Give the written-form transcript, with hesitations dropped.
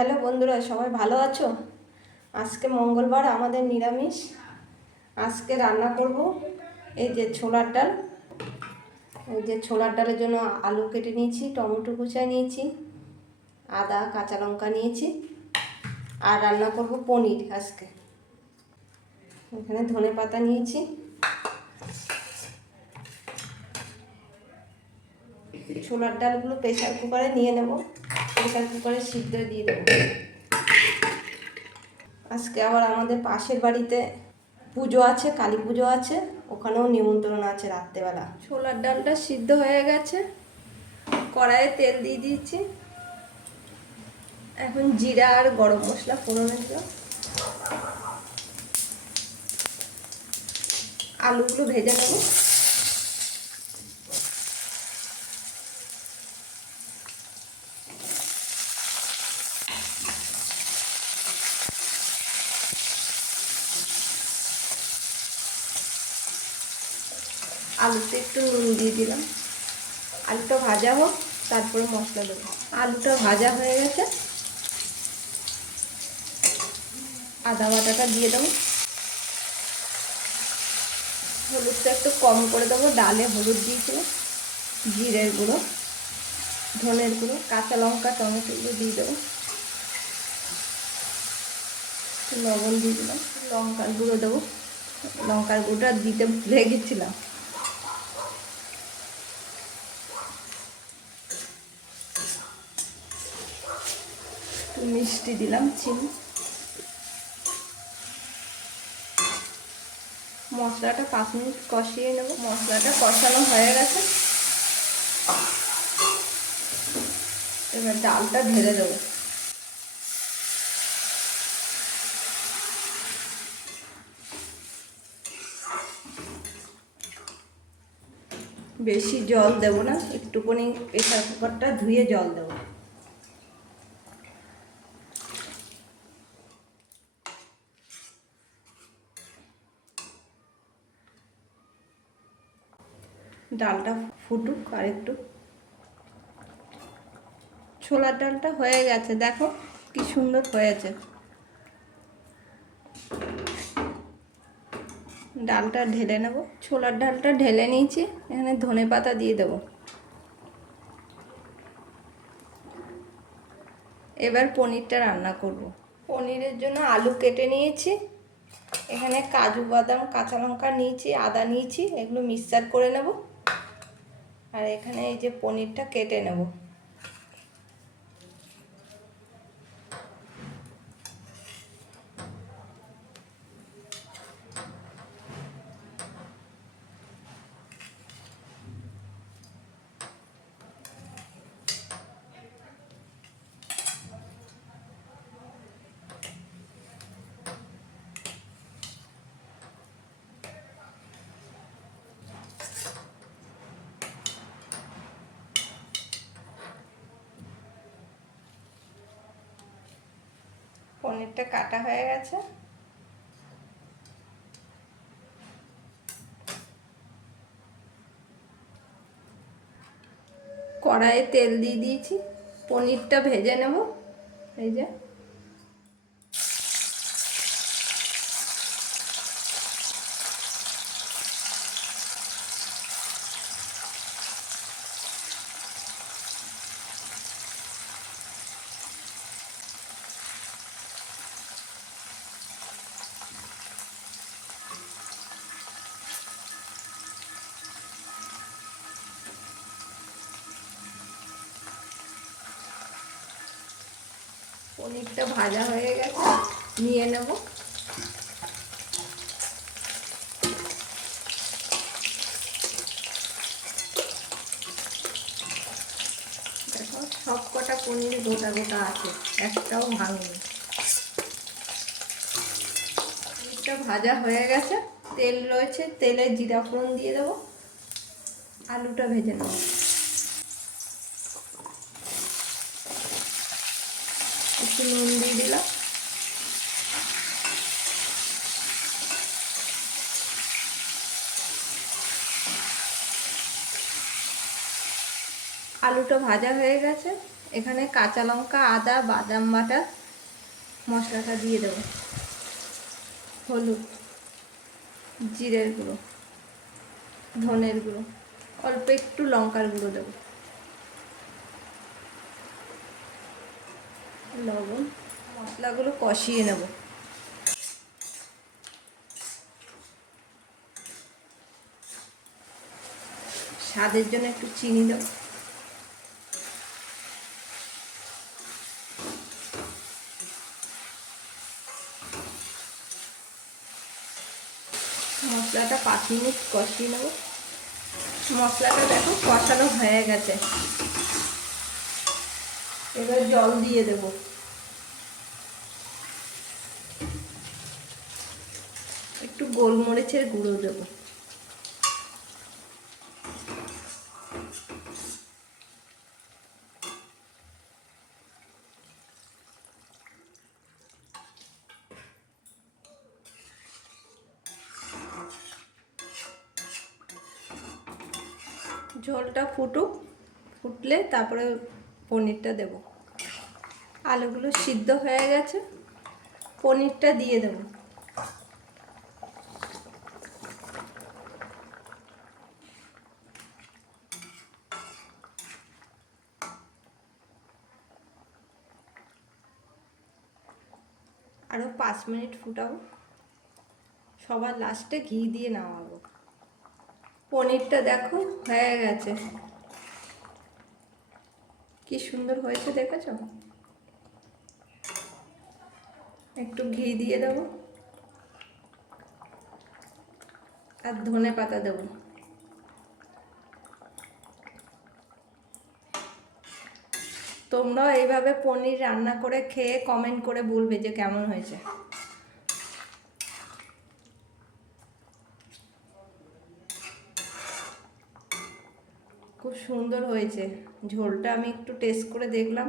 Hello বন্ধুরা, সবাই ভালো আছো? আজকে মঙ্গলবার, আমাদের নিরামিষ। আজকে রান্না করব এই যে ছোলার ডাল। এই যে ছোলার ডালের জন্য আলু কেটে নিয়েছি, টমেটো কুচায় নিয়েছি, আদা কাঁচা লঙ্কা নিয়েছি, আর রান্না করব পনির আজকে। এখানে ধনে পাতা নিয়েছি। ছোলার ডালগুলো প্রেসার কুকারে নিয়ে নেব, প্রেসার কুকারে সিদ্ধ দিয়ে দেবো। আজকে আবার আমাদের পাশের বাড়িতে পুজো আছে, কালী পুজো আছে, ওখানেও নিমন্ত্রণ আছে রাত্রেবেলা। ছোলার ডালটা সিদ্ধ হয়ে গেছে, কড়াইয়ে তেল দিয়ে দিয়েছি। এখন জিরা আর গরম মশলা ফোড়নে দিলাম। আলুগুলো ভেজে নেব। আলুতে একটু নুন দিয়ে দিলাম। আলুটা ভাজা হোক, তারপরে মশলা দেবো। আলুটা ভাজা হয়ে গেছে, আদা বাটাটা দিয়ে দেবো। হলুদটা একটু কম করে দেবো, ডালে হলুদ দিয়েছিলাম। জিরের গুঁড়ো, ধনের গুঁড়ো, কাঁচা লঙ্কা, টমেটোগুলো দিয়ে দেবো। লবণ দিয়ে দিলাম, লঙ্কার গুঁড়ো দেবো। লঙ্কার গুঁড়োটা দিতে ভুলে গেছিলাম। একটু মিষ্টি দিলাম, চিনি। মশলাটা 5 মিনিট কষিয়ে নেব। মশলাটা কষানো হয়ে গেছে, এবার ডালটা ঢেলে দেবো। বেশি জল দেব না, একটুখানি প্রেসার কুকারটা ধুয়ে জল দেবো। ডালটা ফুটুক আর একটু। ছোলার ডালটা হয়ে গেছে, দেখো কি সুন্দর হয়েছে। ডালটা ঢেলে নেব। ছোলার ডালটা ঢেলে নিয়েছি, এখানে ধনে পাতা দিয়ে দেবো। এবার পনিরটা রান্না করব। পনিরের জন্য আলু কেটে নিয়েছি, এখানে কাজু বাদাম কাঁচা লঙ্কা নিয়েছি, আদা নিয়েছি, এগুলো মিক্সচার করে নেব। আর এখানে এই যে পনিরটা কেটে নেব। পনিরটা কাটা হয়ে গেছে। কড়াইয়ে তেল দিয়ে দিয়েছি, পনিরটা ভেজে নেব। এই যে পনিরটা ভাজা হয়ে গেছে, নিয়ে নেব। দেখো সব কটা পনির গোটা গোটা আছে, একটাও ভাঙেনি। পনিরটা ভাজা হয়ে গেছে, তেল রয়েছে, তেলে জিরা ফোড়ন দিয়ে দেবো। আলুটা ভেজে নেব। একটু নুন দিয়ে দিলাম। আলুটা ভাজা হয়ে গেছে, এখানে কাঁচা লঙ্কা, আদা, বাদাম বাটা মশলাটা দিয়ে দেবো, হলুদ, জিরের গুঁড়ো, ধনের গুঁড়ো, অল্প একটু লঙ্কার গুঁড়ো দেবো, লবণ। মশলাগুলো কষিয়ে নেব। স্বাদের জন্য একটু চিনি দেব। মশলাটা 5 মিনিট কষিয়ে নেব। মশলাটা দেখো কষানো হয়ে গেছে, এবার জল দিয়ে দেব। একটু গোলমরিচের গুঁড়ো দেব। ঝোলটা ফুটুক, ফুটলে তারপরে পনিরটা দেব। আলুগুলো সিদ্ধ হয়ে গেছে, পনিরটা দিয়ে দেব। আরও 5 মিনিট ফুটাবো, সবার লাস্টে ঘি দিয়ে নামাবো। পনিরটা দেখো হয়ে গেছে, কি সুন্দর হয়েছে দেখেছো। একটু ঘি দিয়ে দেবো আর ধনে পাতা দেবো। তোমরাও এইভাবে পনির রান্না করে খেয়ে কমেন্ট করে বলবে যে কেমন হয়েছে। খুব সুন্দর হয়েছে। ঝোলটা আমি একটু টেস্ট করে দেখলাম,